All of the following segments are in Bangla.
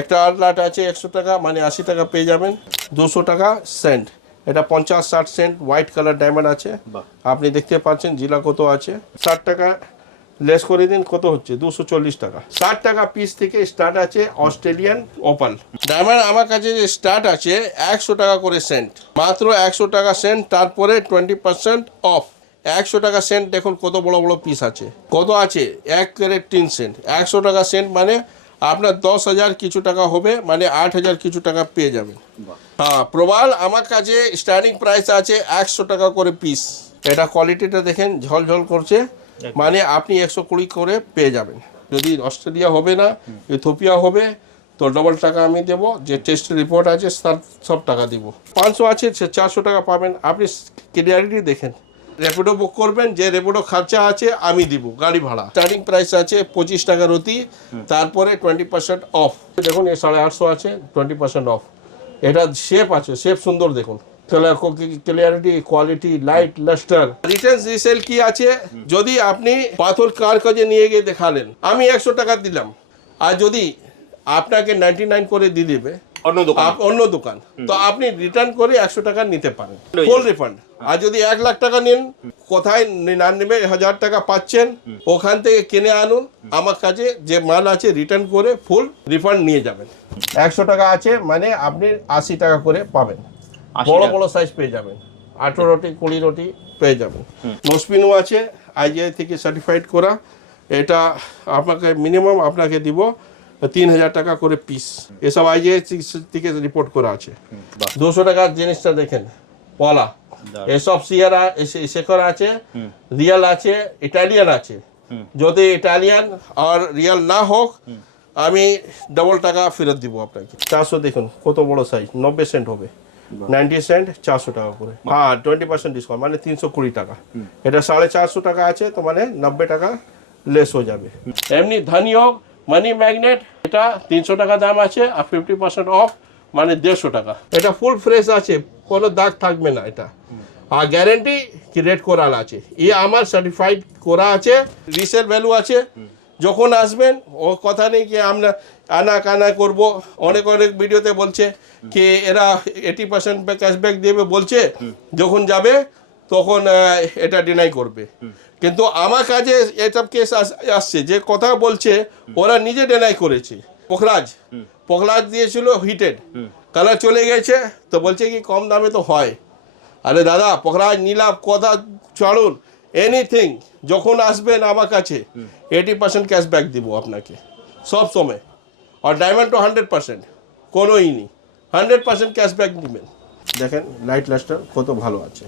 একটা আলট্রাট আছে 100 টাকা, মানে 80 টাকা পেয়ে যাবেন। 200 টাকা সেন্ট, এটা 50-60 সেন্ট হোয়াইট কালার ডায়মন্ড আছে। আপনি দেখতে পাচ্ছেন জিলা কত আছে। 60 টাকা লেস করে দিন, কত হচ্ছে 240 টাকা। 60 টাকা পিস থেকে স্টার্ট আছে অস্ট্রেলিয়ান ওপাল ডায়মন্ড। আমার কাছে যে স্টার্ট আছে 100 টাকা করে সেন্ট, মাত্র 100 টাকা সেন্ট, তারপরে 20% অফ। 100 টাকা সেন্ট দেখুন কত বড় বড় পিস আছে, কত আছে 1 ক্যারেট 3 সেন্ট। 100 টাকা সেন্ট মানে আপনার 10,000 কিছু টাকা হবে, মানে 8,000 কিছু টাকা পেয়ে যাবেন। হ্যাঁ, প্রবাল আমার কাছে স্টার্টিং প্রাইস আছে 100 টাকা করে পিস। এটা কোয়ালিটিটা দেখেন, ঝলঝল করছে, মানে আপনি 120 করে পেয়ে যাবেন। যদি অস্ট্রেলিয়া হবে না, ইথিওপিয়া হবে, তো ডবল টাকা আমি দেবো। যে টেস্ট রিপোর্ট আছে তার সব টাকা দিব। 500 আছে 400 টাকা পাবেন। আপনি ক্লিয়ারিটি দেখেন, র্যাপিডো বুক করবেন, যে র্যাপিডো খরচা আছে আমি দিব, গাড়ি ভাড়া। স্টার্টিং প্রাইস আছে 25 টাকা রতি, তারপরে 20% অফ। দেখুন এ 850 আছে, 20% অফ। এটা শেপ আছে, শেপ সুন্দর দেখুন, clarity, quality, light, লাস্টার। Return resale কি আছে, যদি আপনি পাথর কার কাজে নিয়ে গিয়ে দেখালেন, আমি 100 টাকা দিলাম, আর যদি আপনাকে 99 করে দিয়ে দেবে অন্য দোকান, তো আপনি রিটার্ন করে 100 টাকা নিতে পারেন, ফুল রিফান্ড। আর যদি 1 লাখ টাকা নেন, কোথায় 99,000 টাকা পাচ্ছেন, ওখান থেকে কিনে আনুন, আমার কাছে যে মাল আছে রিটার্ন করে ফুল রিফান্ড নিয়ে যাবেন। 100 টাকা আছে মানে আপনি 80 টাকা করে পাবেন। বড় বড় সাইজ পেয়ে যাবেন, 18 রুটি 20 রুটি পেয়ে যাবেন। নোসপিনও আছে আইজিআই থেকে সার্টিফাইড করা। এটা আপনাকে মিনিমাম আপনাকে দিব 3,000 টাকা করে পিস। এসব আইজিআই থেকে রিপোর্ট করা আছে। 200 টাকার জিনিসটা দেখেন, পলা, এসব সিয়ারা শেখর আছে, রিয়াল আছে, ইটালিয়ান আছে। যদি ইটালিয়ান আর রিয়াল না হোক, আমি ডবল টাকা ফেরত দিব আপনাকে। 400 দেখুন কত বড় সাইজ, 90 সেন্ট হবে, 90 সেন্ট 400 টাকা করে। হ্যাঁ, 20% ডিসকাউন্ট, মানে 320 টাকা। এটা 450 টাকা আছে, তো মানে 90 টাকা লেস হয়ে যাবে। এমনি ধনীয় মানি ম্যাগনেট, এটা 300 টাকা দাম আছে, আর 50% অফ, মানে 150 টাকা। এটা ফুল ফ্রেশ আছে, কোনো দাগ থাকবে না এটা। আর গ্যারেন্টি কি রেড করাল আছে, এই আমার সার্টিফাইড করা আছে, রিসেল ভ্যালু আছে। যখন আসবেন, ও কথা নেই কি আমরা আনা কানা করব। অনেক ভিডিওতে বলছে কি এরা 80% ক্যাশব্যাক দেবে বলছে, যখন যাবে তখন এটা ডিনাই করবে। কিন্তু আমার কাছে এসব কেস আসছে, যে কথা বলছে ওরা নিজে ডিনাই করেছে। পোখরাজ দিয়েছিল হিটেড, কালার চলে গেছে, তো বলছে কি কম দামে তো হয়। আরে দাদা, পোখরাজ নীলাভ কথা ছাড়ুন, এনিথিং যখন আসবেন আমার কাছে 80% ক্যাশব্যাক দিব আপনাকে সব সময়। আর ডায়মন্ড তো 100%, কোনোই নেই, 100% ক্যাশব্যাক নেবেন। দেখেন লাইট লাস্টার কত ভালো আছে।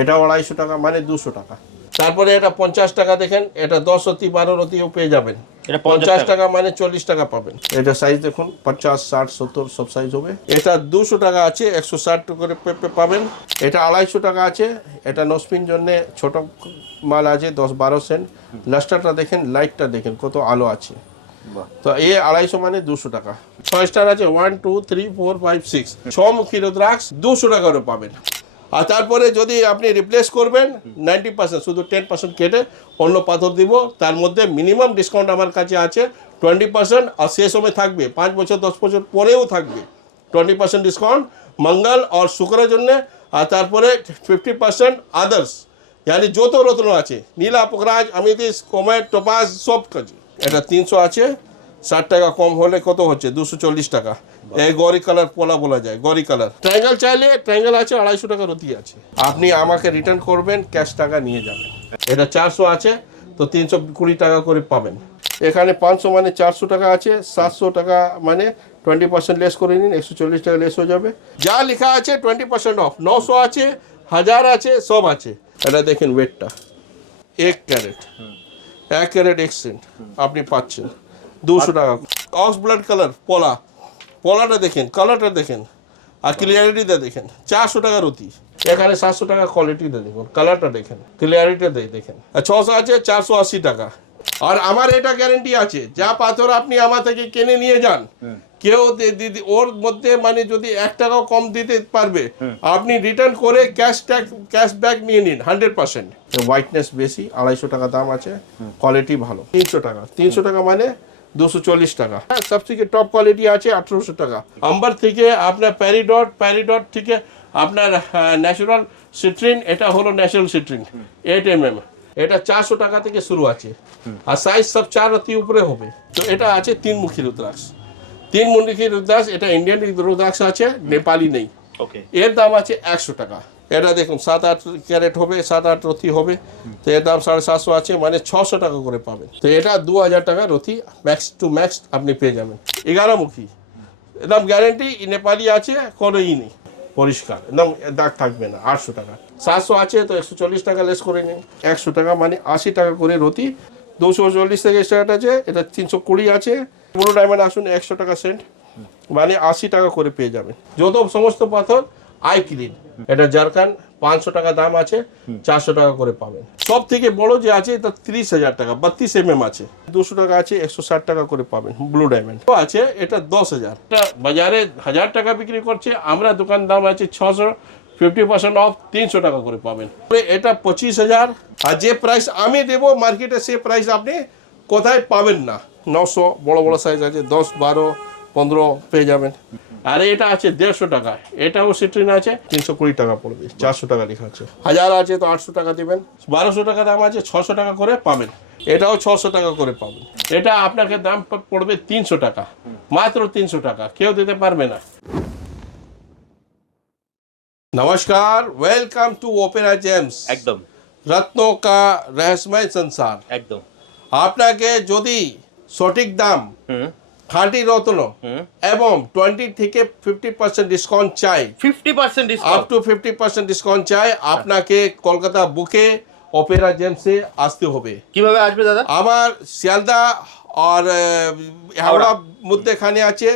এটা 250 টাকা, মানে 200 টাকা। তারপরে এটা 50 টাকা দেখেন, এটা 10 রতি 12 রতিও পেয়ে যাবেন। এটা 50 টাকা মানে 40 টাকা পাবেন। এটা সাইজ দেখুন, 50, 60, 70 সব সাইজ হবে। এটা 200 টাকা আছে, 160 করে পাবেন। এটা 250 টাকা আছে, এটা নোসপিন জন্য ছোট মাল আছে 10-12 সেন্ট। লাস্টারটা দেখেন, লাইটটা দেখেন কত আলো আছে। তো এই 250 মানে 200 টাকা। 6 স্টার আছে, 1, 2, 3, 4, 5, 6 6মুখী রুদ্রাক্ষ 200 টাকারও পাবেন। আর তারপরে যদি আপনি রিপ্লেস করবেন 90%, শুধু 10% কেটে অন্য পাথর দিব। তার মধ্যে মিনিমাম ডিসকাউন্ট আমার কাছে আছে 20%, আর সে সময় থাকবে 5 বছর 10 বছর পরেও থাকবে 20% ডিসকাউন্ট মঙ্গল আর শুক্রের জন্য। আর তারপরে 50% আদার্স, यानी যত রত্ন আছে, নীলা, পোখরাজ, আমিতিস, কোমেট, টোপাজ সব কাজে। এটা 300 আছে, 60 টাকা কম হলে কত হচ্ছে 240 টাকা। এই গরি কালার পোলা বলা যায়, গরি কালার। ট্রায়াঙ্গেল চাইলে ট্রায়াঙ্গেল আছে, 250 টাকা রতি আছে। আপনি আমাকে রিটার্ন করবেন, ক্যাশ টাকা নিয়ে যাবেন। এটা 400 আছে, তো 320 টাকা করে পাবেন। এখানে 500 মানে 400 টাকা আছে, 700 টাকা মানে 20% লেস করে নিন, 140 টাকা লেস হয়ে যাবে। যা লেখা আছে 20% অফ। 900 আছে, 1000 আছে, সব আছে। এটা দেখেন ওয়েটটা, 1 ক্যারেট, 1 ক্যারেট 1 সেন্ট আপনি পাচ্ছেন 200 টাকা। অক্স ব্লাড কালার পলাটা দেখেন, কালারটা দেখেন, আর ক্লিয়ারিটিটা দেখেন, 400 টাকা রতি। এখানে 700 টাকা কোয়ালিটিটা দেখুন, কালারটা দেখেন, ক্লিয়ারিটিটা দেখেন। আর 600 আছে, 480 টাকা। আর আমার এটা গ্যারেন্টি আছে, যা পাথর আপনি আমার থেকে কিনে নিয়ে যান, কেউ ওর মধ্যে মানে যদি 1 টাকাও কম দিতে পারবে, আপনি রিটার্ন করে ক্যাশব্যাক নিয়ে নিন 100%। হোয়াইটনেস বেশি, 250 টাকা দাম আছে, কোয়ালিটি ভালো। 300 টাকা, 300 টাকা মানে 240 টাকা। সব থেকে টপ কোয়ালিটি আছে 1800 টাকা। আম্বার থেকে আপনার প্যারিডট থেকে আপনার ন্যাচারাল সিট্রিন, এটা হলো ন্যাচারাল সিট্রিন 8 mm, এটা 400 টাকা থেকে শুরু আছে। আর সাইজ সব 4 অতি উপরে হবে। তো এটা আছে 3 মুখী রুদ্রাক্ষ। 3 মুখী রুদ্রাক্ষ, এটা ইন্ডিয়ান রুদ্রাক্ষ আছে, নেপালি নেই। ওকে, এর দাম আছে 100 টাকা। এটা দেখুন 7-8 ক্যারেট হবে, 7-8 রথি হবে। তো এর দাম 750 আছে, মানে 600 টাকা করে পাবেন। তো এটা 2000 টাকা রথি ম্যাক্স টু ম্যাক্স আপনি পেয়ে যাবেন। 11 মুখী, একদম গ্যারেন্টি, নেপালি আছে, কোনো নেই, পরিষ্কার একদম, দাগ থাকবে না। 800 টাকা। 700 আছে তো 140 টাকা লেস করে নিন। 100 টাকা মানে 80 টাকা করে রতি। 240 থেকে স্টার্ট আছে, এটা 320 আছে। পুরো ডায়মন্ড আসুন 100 টাকা সেন্ট, মানে 80 টাকা করে পেয়ে যাবেন। যত সমস্ত পাথর আই ক্লিন, এটা জারকান 500 টাকা দাম আছে, 400 টাকা করে পাবেন। সব থেকে বড় যে আছে এটা 30,000 টাকা, 32 mm আছে, 200 টাকা আছে, 160 টাকা করে পাবেন। ব্লু ডায়মন্ড আছে, এটা 10,000, এটা বাজারে 1000 টাকা বিক্রি করছে, আমরা দোকান দাম আছে 600, 50% অফ 300 টাকা করে পাবেন। এটা 25,000, আর যে প্রাইস আমি দেবো মার্কেটে সে প্রাইস আপনি কোথায় পাবেন না। 900, বড় বড় সাইজ আছে, 10, 12, 15 পেয়ে যাবেন। আর এটা আছে 150 টাকা, এটাও সিট্রিন আছে, 320 টাকা পড়বে, 400 টাকা লেখা আছে। 1000 আছে তো 800 টাকা দেবেন। 1200 টাকা দাম আছে, 600 টাকা করে পাবেন। এটাও 600 টাকা করে পাবেন। এটা আপনাকে দাম পড়বে 300 টাকা, মাত্র 300 টাকা, কেউ দিতে পারবে না। নমস্কার, ওয়েলকাম টু ওপেরা জেমস, একদম রত্নों का रहस्यमय संसार। একদম। আপনাকে যদি সঠিক দাম, খাঁটি রত্ন এবং 20 থেকে 50% ডিসকাউন্ট চাই, 50% আপ ডিসকাউন্ট। টু 50% ডিসকাউন্ট চাই, আপনাকে কলকাতা বুকে ওপেরা জেমসে আসতে হবে। কিভাবে আসবে দাদা? আমার শিয়ালদা আর হাওড়া মধ্যেখানে আছে,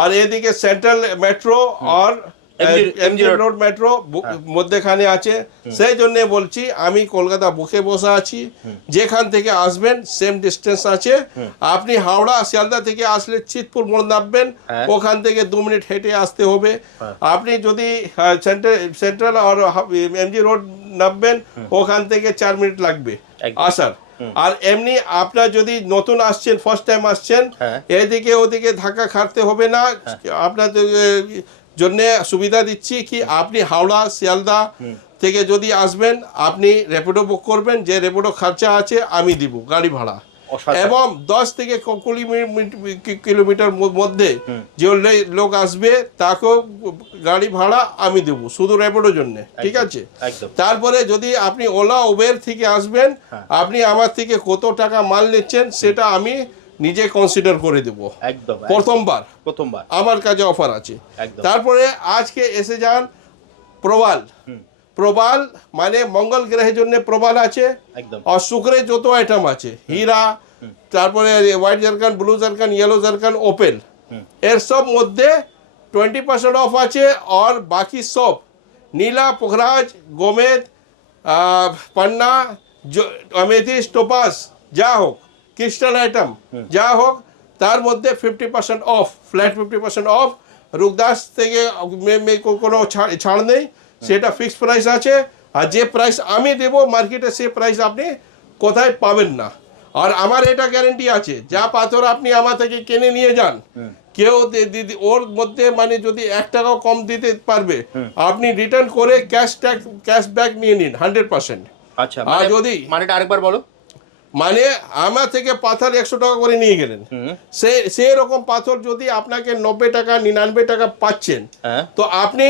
আর এদিকে সেন্ট্রাল মেট্রো আর এমজি রোড মেট্রো মধ্যেখানে আছে। সেই জন্য বলছি, আমি কলকাতা বুকে বসে আছি, যেখান থেকে আসবেন সেম ডিস্টেন্স আছে। আপনি হাওড়া শিয়ালদা থেকে আসলে চিতপুর মোড় নামবেন, ওখান থেকে 2 মিনিট হেঁটে আসতে হবে। আপনি যদি সেন্ট্রাল আর এমজি রোড নামবেন, ওখান থেকে 4 মিনিট লাগবে আসার। আর এমনি আপনার যদি নতুন আসছেন, ফার্স্ট টাইম আসছেন, এদিকে ওদিকে ধাক্কা খাটতে হবে না। আপনার জন্য সুবিধা দিচ্ছি কি, আপনি হাওড়া শিয়ালদা থেকে যদি আসবেন, আপনি র্যাপিডো বুক করবেন, যে র্যাপিডো খরচা আছে আমি দিব গাড়ি ভাড়া, এবং 10 থেকে 20 কিলোমিটার মধ্যে যে লোক আসবে তাকেও গাড়ি ভাড়া আমি দেবো, শুধু র্যাপিডোর জন্য, ঠিক আছে? তারপরে যদি আপনি ওলা উবের থেকে আসবেন, আপনি আমার থেকে কত টাকা মাল নিচ্ছেন সেটা আমি নিজে কনসিডার করে দেব। একদম, প্রথমবার আমার কাছে অফার আছে। তারপরে আজকে এসে যান প্রবাল, মানে মঙ্গল গ্রহের জন্য প্রবাল আছে, আর শুক্রের যত আইটেম আছে, হীরা, তারপরে white zircon, blue zircon, yellow zircon, Opel, এর সব মধ্যে 20% অফ আছে। আর বাকি সব নীলা, পুখরাজ, গোমেদ, পান্না, অ্যামেথিস্ট, টোপাস, যা হোক, ক্রিস্টাল আইটেম যা হোক, তার মধ্যে 50% অফ, ফ্ল্যাট 50% অফ। রুকদাস থেকে কোনো ছাড় নেই, সেটা ফিক্সড প্রাইস আছে। আর যে প্রাইস আমি দেব মার্কেটে, সে প্রাইস আপনি কোথায় পাবেন না। আর আমার এটা গ্যারেন্টি আছে, যা পাথর আপনি আমার থেকে কিনে নিয়ে যান, কেউ ওর মধ্যে মানে যদি 1 টাকাও কম দিতে পারবে, আপনি রিটার্ন করে ক্যাশ ব্যাক নিয়ে নিন 100%। আচ্ছা, আর যদি মানেটা আরেকবার বলো। মানে আমার থেকে পাথর 100 টাকা করে নিয়ে গেলেন, সেই রকম পাথর যদি আপনাকে 90 টাকা 99 টাকা পাচ্ছেন, তো আপনি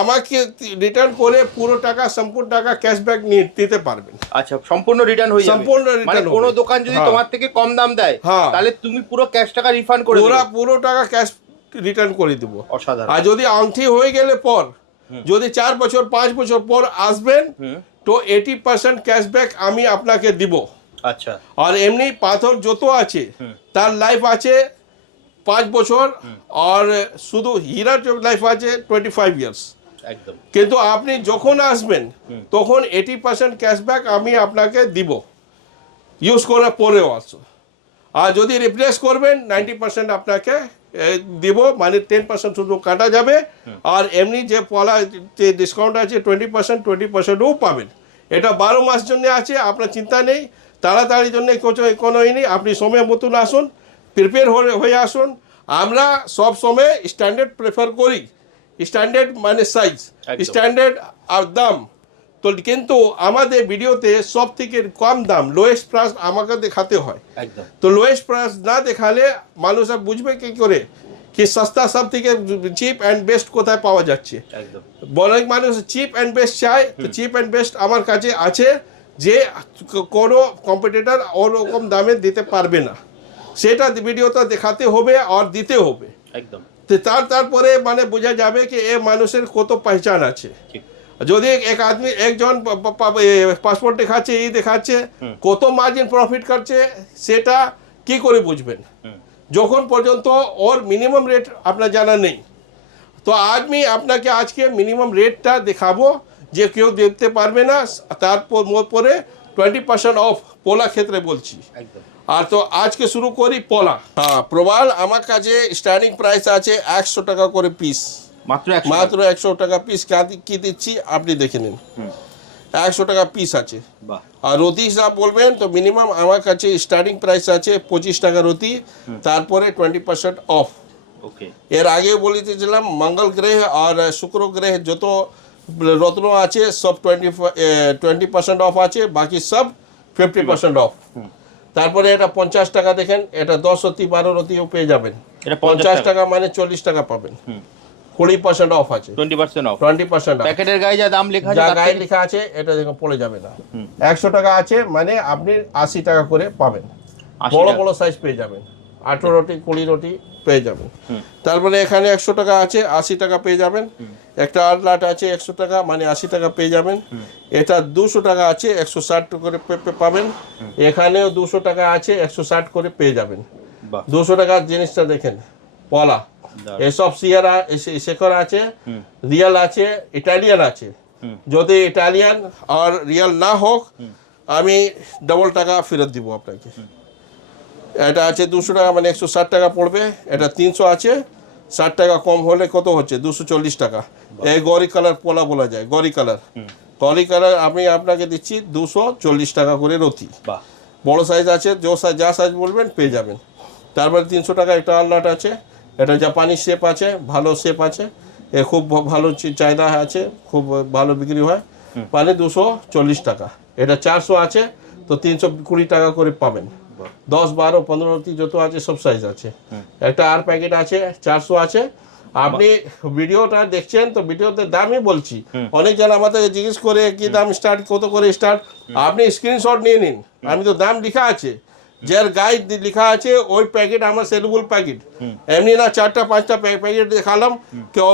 আমাকে রিটার্ন করে পুরো টাকা, সম্পূর্ণ টাকা ক্যাশব্যাক নিয়ে দিতে পারবেন। আচ্ছা, সম্পূর্ণ রিটার্ন হয়ে যাবে। সম্পূর্ণ রিটার্ন। কোনো দোকান যদি তোমার থেকে কম দাম দেয়, তাহলে তুমি পুরো ক্যাশ টাকা রিফান্ড করে দেবে। পুরো টাকা ক্যাশ রিটার্ন করে দেব। অসাধারণ। আর যদি আংটি হয়ে গেলে পর, যদি 4 বছর 5 বছর পর আসবেন, তো 80% ক্যাশব্যাক আমি আপনাকে দিব। আচ্ছা। আর এমনি পাথর যত আছে তার লাইফ আছে 5 বছর, আর শুধু হীরার লাইফ আছে 25 ইয়ার্স। একদম। কিন্তু আপনি যখন আসবেন তখন 80% ক্যাশব্যাক আমি আপনাকে দিব, ইউজ করার পরেও আসো। আর যদি রিপ্লেস করবেন 90% আপনাকে দিব, মানে 10% শুধু কাটা যাবে। আর এমনি যে পলা যে ডিসকাউন্ট আছে 20%ও পাবেন। এটা 12 মাস জন্য আছে, আপনার চিন্তা নেই। তাড়াতাড়ি জন্য কোনো নেই, আপনি সময় মতন আসুন, প্রিপেয়ার হয়ে আসুন। আমরা সব সময় স্ট্যান্ডার্ড প্রেফার করি, স্ট্যান্ডার্ড মানে সাইজ, একদম। স্ট্যান্ডার্ড আর দাম। তো কিন্তু আমাদের ভিডিওতে সব থেকে কম দাম, লোয়েস্ট প্রাইস আমাকে দেখাতে হয়। একদম। তো লোয়েস্ট প্রাইস না দেখালে মানুষ আর বুঝবে কি করে কি সস্তা সব থেকে চিপ অ্যান্ড বেস্ট কোথায় পাওয়া যাচ্ছে। একদম। অনেক মানুষ চিপ অ্যান্ড বেস্ট চায়, তো চিপ অ্যান্ড বেস্ট আমার কাছে আছে, যে কোনো কম্পিটিটর ওরকম দামে দিতে পারবে না, সেটা ভিডিওটা দেখাতে হবে আর দিতে হবে। একদম। তো তারপরে মানে বোঝা যাবে কি এ মানুষের কত পহচান আছে। ঠিক। যদি এক আদমি একজন পাসপোর্ট দেখাচ্ছে, এই দেখাচ্ছে, কত মার্জিন প্রফিট করছে সেটা কি করে বুঝবেন যখন পর্যন্ত ওর মিনিমাম রেট আপনার জানা নেই। তো আমি আপনাকে আজকে মিনিমাম রেটটা দেখাবো, যে কেউ দেখতে পারবে না। তারপর পরে 20% অফ পোলা ক্ষেত্রে বলছি। একদম। আর তো আজকে শুরু করি পোলা। হ্যাঁ, প্রবাল আমার কাছে স্টার্টিং প্রাইস আছে 100 টাকা করে পিস, মাত্র মাত্র 100 টাকা পিস। কি দিচ্ছি আপনি দেখে নিন, 100 টাকা পিস আছে। বাহ। আর রতি হিসাব বলবেন তো মিনিমাম আমার কাছে স্টার্টিং প্রাইস আছে 25 টাকা রতি, তারপরে 20% অফ। ওকে। এর আগে বলে দিয়েছিলাম মঙ্গল গ্রহ আর শুক্র গ্রহ যত রত্ন আছে সব 20% অফ আছে, বাকি সব 50% অফ। তারপরে এটা 50 টাকা দেখেন, এটা 10 রতি 12 রতিও পেয়ে যাবেন। এটা 50 টাকা মানে 40 টাকা পাবেন, 20% অফ আছে, 20% অফ। 20% অফ। প্যাকেটের গায়ে যা দাম লেখা আছে যা তার গায়ে থেকে- লেখা আছে এটা দেখুন পড়ে যাবে না। 100 টাকা আছে মানে আপনি 80 টাকা করে পাবেন, 80 বড় টাকা। বড় সাইজ পেয়ে যাবেন, 18 রুটি 20 রুটি পেয়ে যাবেন। তারপরে এখানে 100 টাকা আছে, 80 টাকা পেয়ে যাবেন। একটা আটলাট আছে 100 টাকা মানে 80 টাকা পেয়ে যাবেন। এটা 200 টাকা আছে, 160 করে পাবেন। এখানেও 200 টাকা আছে, 160 করে পেয়ে যাবেন। বাহ। 200 টাকার জিনিসটা দেখেন, পলা, দারুণ। এসব সিয়ারা শেখর আছে, রিয়াল আছে, ইটালিয়ান আছে। যদি ইটালিয়ান আর রিয়াল না হোক আমি ডবল টাকা ফেরত দিব আপনাকে। এটা আছে 200 টাকা মানে 160 টাকা পড়বে। এটা 300 আছে, 60 টাকা কম হলে কত হচ্ছে 240 টাকা। এই গরি কালার পোলা বলা যায়, গরি কালার। গরি কালার আমি আপনাকে দিচ্ছি 240 টাকা করে রতি। বাহ। বড় সাইজ আছে, যা সাইজ বলবেন পেয়ে যাবেন। তারপরে 300 টাকা একটা আলনাট আছে, এটা জাপানি শেপ আছে, ভালো শেপ আছে, এ খুব ভালো চাহিদা আছে, খুব ভালো বিক্রি হয়, মানে 240 টাকা। এটা 400 আছে, তো 320 টাকা করে পাবেন। 10 12 15 যত আছে সব সাইজ আছে। একটা আর প্যাকেট আছে 400 আছে। আপনি ভিডিওটা দেখছেন তো ভিডিওতে দামই বলছি, অনেক জন আমাদের জিজ্ঞেস করে কি দাম স্টার্ট, কত করে স্টার্ট। আপনি স্ক্রিনশট নিয়ে নিন, আমি তো দাম লেখা আছে, যার গাইড লেখা আছে ওই প্যাকেট আমার সেলেবল প্যাকেট। এমনি না 4টা 5টা প্যাকেট দেখালাম কেউ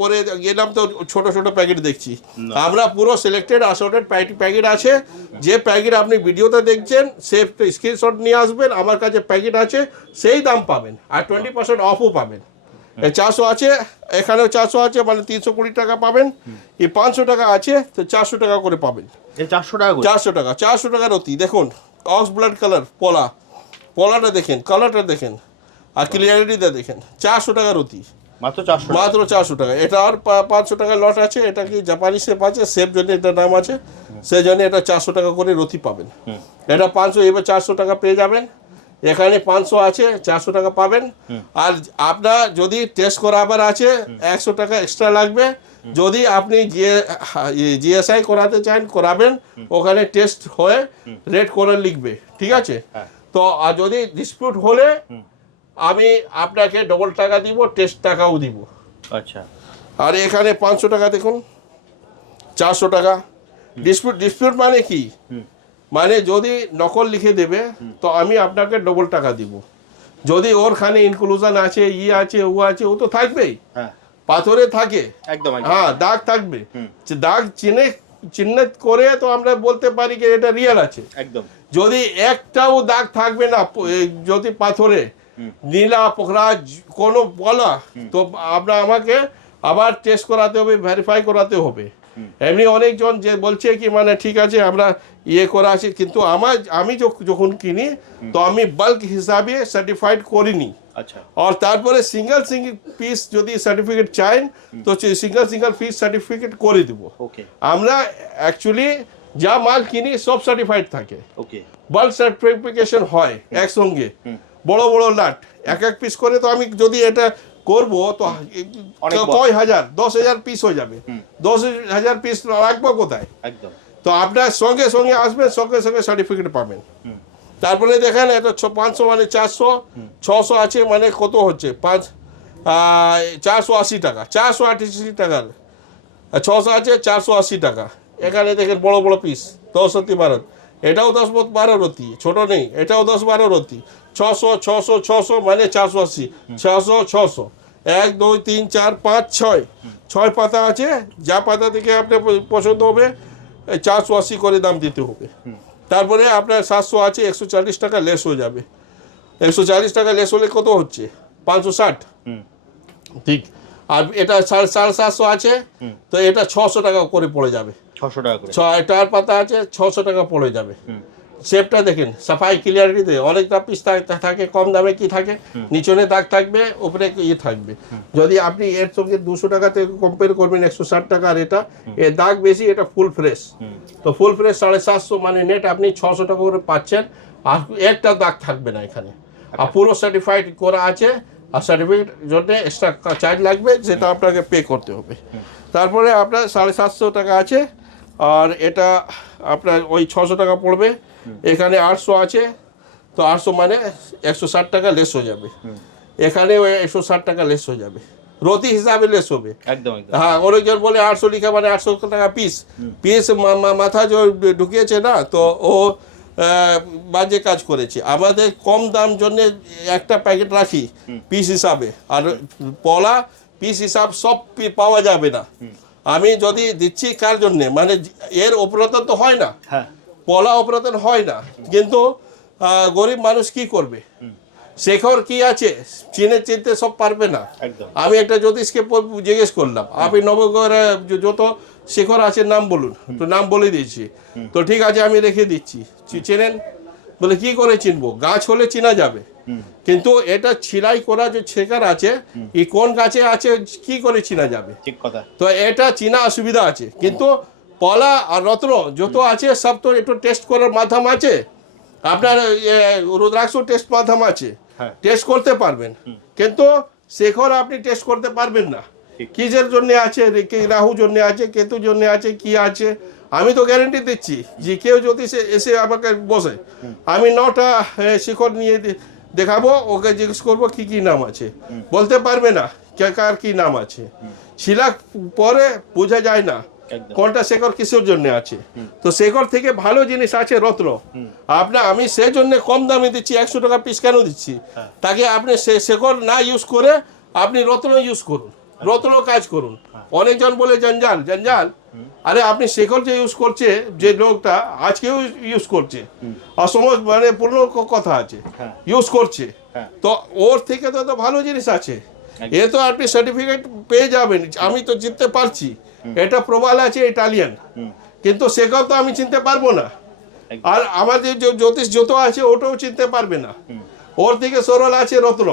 পরে গেলাম তো ছোট ছোট প্যাকেট দেখছি। আমরা পুরো সিলেক্টেড অ্যাসর্টেড প্যাকেট আছে, যে প্যাকেট আপনি ভিডিওতে দেখছেন সে স্ক্রিনশট নিয়ে আসবেন, আমার কাছে প্যাকেট আছে, সেই দাম পাবেন আর 20% অফও পাবেন। 400 আছে, এখানেও 400 আছে মানে 320 টাকা পাবেন। এই 500 টাকা আছে, তো 400 টাকা করে পাবেন। এই 400 টাকা করে? 400 টাকা রতি। দেখুন অক্স ব্লাড কালার পলাটা দেখেন, কালারটা দেখেন আর ক্লিয়ারিটিটা দেখেন। 400 টাকা রতি, মাত্র 400 টাকা। মাত্র 400 টাকা। এটা আর 500 টাকা লট আছে, এটা কি জাপানি শেপ আছে, শেপ জন্য এটা নাম আছে, সেই জন্য এটা 400 টাকা করে রতি পাবেন। এটা 500, এবার 400 টাকা পেয়ে যাবেন। এখানে 500 আছে, 400 টাকা পাবেন। আর আপনার যদি টেস্ট করাবার আছে 100 টাকা এক্সট্রা লাগবে। যদি আপনি জিএসআই করাতে চান করাবেন, ওখানে টেস্ট হয়ে রেট করে লিখবে, ঠিক আছে। তো আর যদি ডিসপিউট হলে আমি আপনাকে ডবল টাকা দিব, টেস্ট টাকাও দিব। আচ্ছা। আর এখানে 500 টাকা দেখুন, 400 টাকা। ডিসপিউট মানে কি, মানে যদি নকল লিখে দেবে তো আমি আপনাকে ডবল টাকা দিব। যদি ওরখানে ইনক্লুশন আছে, আছে, ও আছে, ও তো থাকবেই, হ্যাঁ, পাথরে থাকে, একদম একদম। হ্যাঁ দাগ থাকবে। দাগ চিহ্নিত করে তো আমরা বলতে পারি যে এটা রিয়েল আছে। একদম। যদি একটাও দাগ থাকবে না, যদি পাথরে নীলা পোখরা কোনো বলা, তো আপনার আমাকে আবার টেস্ট করাতে হবে, ভেরিফাই করাতে হবে। এমনি অনেকজন যে বলছে কি মানে ঠিক আছে আমরা ইয়ে করা আছে, কিন্তু আমি যখন কিনি তো আমি বাল্ক হিসাবে সার্টিফাইড করিনি। আচ্ছা। আর তারপরে সিঙ্গেল পিস যদি সার্টিফিকেট চান তো সিঙ্গেল পিস সার্টিফিকেট করে দেবো। ওকে। আমরা অ্যাকচুয়ালি যা মাল কিনি সব সার্টিফাইড থাকে, ওকে, বাল্ক সার্টিফিকেশন হয় একসঙ্গে, বড় বড় লাট এক এক পিস করে। তো আমি যদি এটা করবো তো কয় হাজার, 10,000 পিস হয়ে যাবে, 10,000 পিস রাখবো কোথায়? একদম। তো আপনার সঙ্গে সঙ্গে আসবেন, সঙ্গে সঙ্গে সার্টিফিকেট পাবেন। তারপরে দেখেন এটা 500 মানে 400, 600 আছে মানে কত হচ্ছে 480 টাকা, 480 টাকা, 600 আছে 480 টাকা। এখানে দেখেন বড় বড় পিস 10 রতি 12, এটাও 10-12 রতি, ছোট নেই, এটাও 10-12 রতি। 600 600 600 মানে 480, 600 600, 1 2 3 4 5 6 পাতা আছে। যা পাতা থেকে আপনার পছন্দ হবে 480 করে দাম দিতে হবে। তারপরে আপনার 700 আছে, 140 টাকা লেস হয়ে যাবে। 140 টাকা লেস হলে কত হচ্ছে 560, ঠিক। আর এটা 750 আছে, তো এটা 600 টাকা করে পড়ে যাবে। 600 টাকা করে 6 পাতা আছে, 600 টাকা পড়ে যাবে। শেপটা দেখেন, সাফাই ক্লিয়ারিটিতে অনেকটা পিস থাকে, কম দামে কি থাকে, নিচনে দাগ থাকবে, উপরে ইয়ে থাকবে। যদি আপনি এর সঙ্গে 200 টাকাতে কম্পেয়ার করবেন 160 টাকা, আর এটা এর দাগ বেশি, এটা ফুল ফ্রেশ। তো ফুল ফ্রেশ 750 মানে নেট আপনি 600 টাকা করে পাচ্ছেন, আর একটা দাগ থাকবে না এখানে। আর পুরো সার্টিফাইড করা আছে, আর সার্টিফিকেট জন্য এক্সট্রা চার্জ লাগবে, যেটা আপনাকে পে করতে হবে। তারপরে আপনার 750 টাকা আছে, আর এটা আপনার ওই 600 টাকা পড়বে। এখানে 800 আছে, তো 800 মানে 160 টাকা লেস হয়ে যাবে। এখানে ওই 160 টাকা লেস হয়ে যাবে, রতি হিসাবে লেস হবে। একদম। হ্যাঁ, অনেকজন বলে 800 লিখা মানে 800 টাকা পিস, মাথা যে ঢুকিয়েছে না, তো ও বাজে কাজ করেছে। আমাদের কম দাম জন্য একটা প্যাকেট রাখি পিস হিসাবে, আর পলা পিস হিসাব সব পাওয়া যাবে না। আমি যদি দিচ্ছি কার জন্যে, মানে এর অপরাধন তো হয় না, পলা অপরাধন হয় না, কিন্তু গরিব মানুষ কি করবে? শেখর কি আছে, চিনতে সব পারবে না। আমি একটা জ্যোতিষকে জিজ্ঞেস করলাম, আপনি নবগ্রহে যত শেখর আছে নাম বলুন, তো নাম বলে দিয়েছি। তো ঠিক আছে, আমি রেখে দিচ্ছি, চেনেন? বলে কি করে চিনবো? গাছ হলে চেনা যাবে, কিন্তু এটা ছিলাই করা যে শেখর আছে, এই কোন গাছে আছে কি করে চেনা যাবে? ঠিক কথা। তো এটা চেনা অসুবিধা আছে, কিন্তু পলা আর রত্ন যত আছে সব তো একটু টেস্ট করার মাধ্যম আছে। আপনার রুদ্রাক্ষ টেস্ট মাধ্যম আছে, টেস্ট করতে পারবেন, কিন্তু শেখর আপনি টেস্ট করতে পারবেন না। কিসের জন্য আছে, রাহু জন্য আছে, কেতু জন্য আছে, কি আছে। আমি তো গ্যারেন্টি দিচ্ছি যে কেউ যদি এসে আমাকে বসে, আমি 9টা শিখর নিয়ে দেখাবো, ওকে জিজ্ঞেস করবো কি কি নাম আছে, বলতে পারবে না কার কি নাম আছে। শিলা পরে বোঝা যায় না কোনটা শেখর কিসের জন্য আছে। তো শেখর থেকে ভালো জিনিস আছে রত্ন। আমি সেই জন্য কম দামে দিচ্ছি, 100 টাকা পিস কেন দিচ্ছি? তাকে আপনি শেখর না ইউজ করে আপনি রত্ন ইউজ করুন, রত্ন কাজ করুন। অনেকজন বলে জঞ্জাল জঞ্জাল, আরে আপনি শেখর যে ইউজ করছে, যে লোকটা আজকেও ইউজ করছে, অসময় মানে পুরনো কথা আছে, ইউজ করছে, তো ওর থেকে তো ভালো জিনিস আছে। এ তো আপনি সার্টিফিকেট পেয়ে যাবেন, আমি তো চিনতে পারছি এটা প্রবাল আছে ইটালিয়ান, কিন্তু শেখর তো আমি চিনতে পারবো না। আর আমাদের যে জ্যোতিষ যত আছে ওটাও চিনতে পারবে না। ওর থেকে সরল আছে রত্ন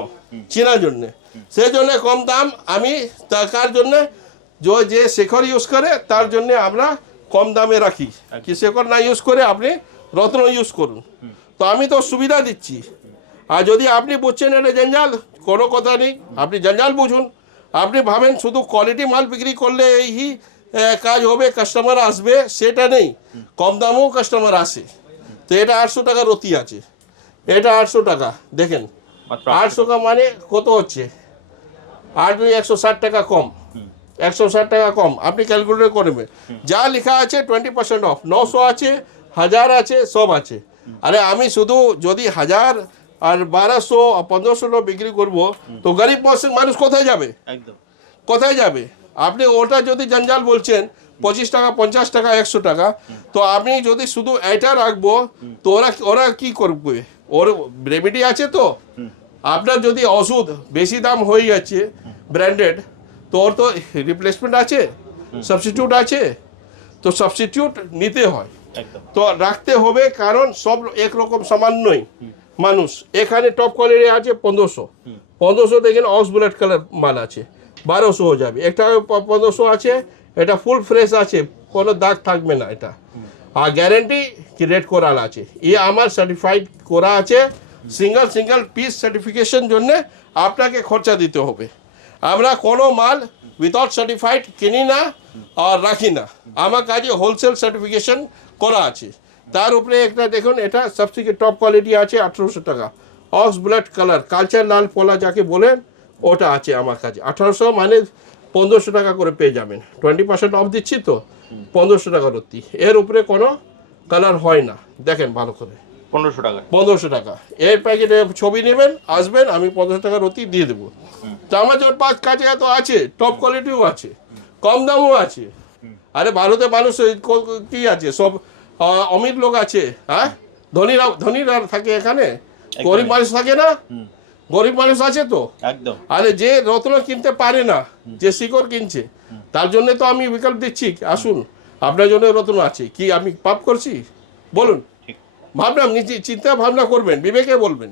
চেনার জন্যে, সেই জন্য কম দাম। আমি টাকার জন্য যে শেখর ইউজ করে তার জন্য আমরা কম দামে রাখি, কি শেখর না ইউজ করে আপনি রত্ন ইউজ করুন। তো আমি তো সুবিধা দিচ্ছি। আর যদি আপনি বুঝছেন এটা জঞ্জাল, কোনো কথা নেই, আপনি জঞ্জাল বুঝুন। আপনি ভাবেন শুধু কোয়ালিটি মাল বিক্রি করলে এই কাজ হবে, কাস্টমার আসবে, সেটা নেই, কম দামেও কাস্টমার আসে। তো এটা 800 টাকা রতি আছে, এটা 800 টাকা দেখেন, 800 টাকা মানে কত হচ্ছে, 8 2 160 টাকা কম, 160 টাকা কম। আপনি ক্যালকুলেট করবেন, যা লেখা আছে 20% অফ। 900 আছে, 1000 আছে, সব আছে। আরে আমি শুধু যদি 1000 আর 1200 1500 বিক্রি করবো, তো গরিব মানুষ কোথায় যাবে? একদম কোথায় যাবে? আপনি ওটা যদি জঞ্জাল বলছেন 25 টাকা 50 টাকা 100 টাকা, তো আমি যদি শুধু এটা রাখবো, তো ওরা কি করবে? ওর রেমেডি আছে তো। আপনার যদি ওষুধ বেশি দাম হয়ে যাচ্ছে ব্র্যান্ডেড, তো ওর তো রিপ্লেসমেন্ট আছে, সাবস্টিটিউট আছে, তো সাবস্টিটিউট নিতে হয়, তো রাখতে হবে, কারণ সব একরকম সামান নয় মানুষ। এখানে টপ কোয়ালিটি আছে 1500 দেখেন, অক্স বুলেট কালার মাল আছে 1200 হয়ে যাবে। একটা 1500 আছে, এটা ফুল ফ্রেশ আছে, কোনো দাগ থাকবে না এটা। আর গ্যারেন্টি কি রেড কোরাল আছে, এ আমার সার্টিফাইড করা আছে। সিঙ্গেল পিস সার্টিফিকেশন জন্য আপনাকে খরচা দিতে হবে। আমরা কোনো মাল উইদাউট সার্টিফাইড কিনি না আর রাখি না, আমার কাছে হোলসেল সার্টিফিকেশন করা আছে। তার উপরে একটা দেখুন, এটা সবথেকে টপ কোয়ালিটি আছে 1800 টাকা, অক্স ব্লাড কালার কালচার লাল পলা যাকে বলেন ওটা আছে আমার কাছে। 1800 মানে 1500 টাকা করে পেয়ে যাবেন। 20% অফ দিচ্ছি তো 1500 টাকা রত্তি, এর উপরে কোনো কালার হয় না। দেখেন ভালো করে 1500 টাকা। 1500 টাকা এর প্যাকেটে ছবি নেবেন, আসবেন, আমি 1500 টাকা রতি দিয়ে দেবো। তো আমার যখন পাঁচ কাছে তো আছে, টপ কোয়ালিটিও আছে, কম দামও আছে। আরে ভারতে মানুষ কি আছে, সব অমির লোক আছে, হ্যাঁ, ধনীরা থাকে এখানে, গরিব মানুষ থাকে না, গরিব মানুষ আছে তো একদম। আরে যে রত্ন কিনতে পারে না, যে শিকড় কিনছে, তার জন্য তো আমি বিকল্প দিচ্ছি, আসুন আপনার জন্য রত্ন আছে। কি আমি পাপ করছি বলুন? ভাবনা নিজে চিন্তা ভাবনা করবেন, বিবেকে বলবেন।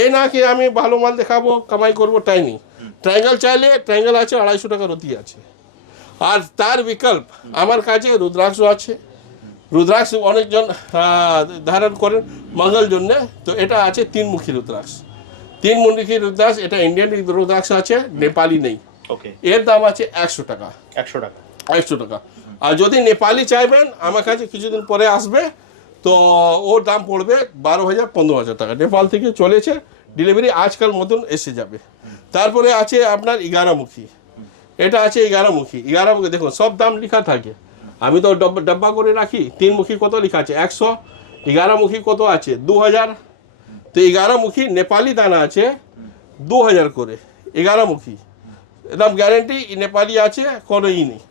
এই না কি আমি ভালো মাল দেখাবো কামাই করবো, তাই নেই। ট্রায়াঙ্গেল চাইলে ট্রায়াঙ্গেল আছে, 250 টাকা রতি আছে। আর তার বিকল্প আমার কাছে রুদ্রাক্ষ আছে। রুদ্রাক্ষ অনেকজন ধারণ করেন মঙ্গল জন্যে, তো এটা আছে 3 মুখী রুদ্রাক্ষ। 3 মুখী রুদ্রাক্ষ, এটা ইন্ডিয়ান রুদ্রাক্ষ আছে, নেপালি নেই। ওকে, এর দাম আছে 100 টাকা। 100 টাকা। 100 টাকা। আর যদি নেপালি চাইবেন আমার কাছে কিছুদিন পরে আসবে, তো ওর দাম পড়বে 12,000 15,000 টাকা। নেপাল থেকে চলেছে, ডেলিভারি আজকাল মতন এসে যাবে। তারপরে আছে আপনার 11 মুখী, এটা আছে 11 মুখী। 11 মুখী দেখুন সব দাম লেখা থাকে, আমি তো ডাব্বা করে রাখি। 3 মুখী কত লেখা আছে 100, 11 মুখী কত আছে 2000। তো 11 মুখী নেপালি দানা আছে 2000 করে 11 মুখী, একদম গ্যারেন্টি নেপালি আছে, কোনো নেই।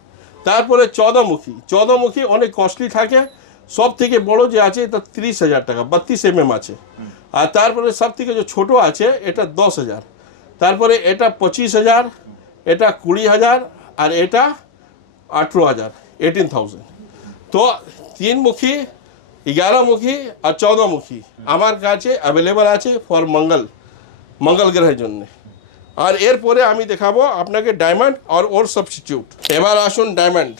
তারপরে 14 মুখী, 14 মুখী অনেক কস্টলি থাকে। সব থেকে বড় যে আছে এটা 30,000 টাকা, 32 mm আছে। আর তারপরে সব থেকে যে ছোটো আছে এটা 10,000। তারপরে এটা 25,000, এটা 20,000, আর এটা 18,000, 18,000। তো 3 মুখী, 11 মুখী আর 14 মুখী আমার কাছে অ্যাভেলেবেল আছে ফর মঙ্গল গ্রহের জন্যে। আর এরপরে আমি দেখাবো আপনাকে ডায়মন্ড আর ওর সাবস্টিটিউট। এবার আসুন ডায়মন্ড।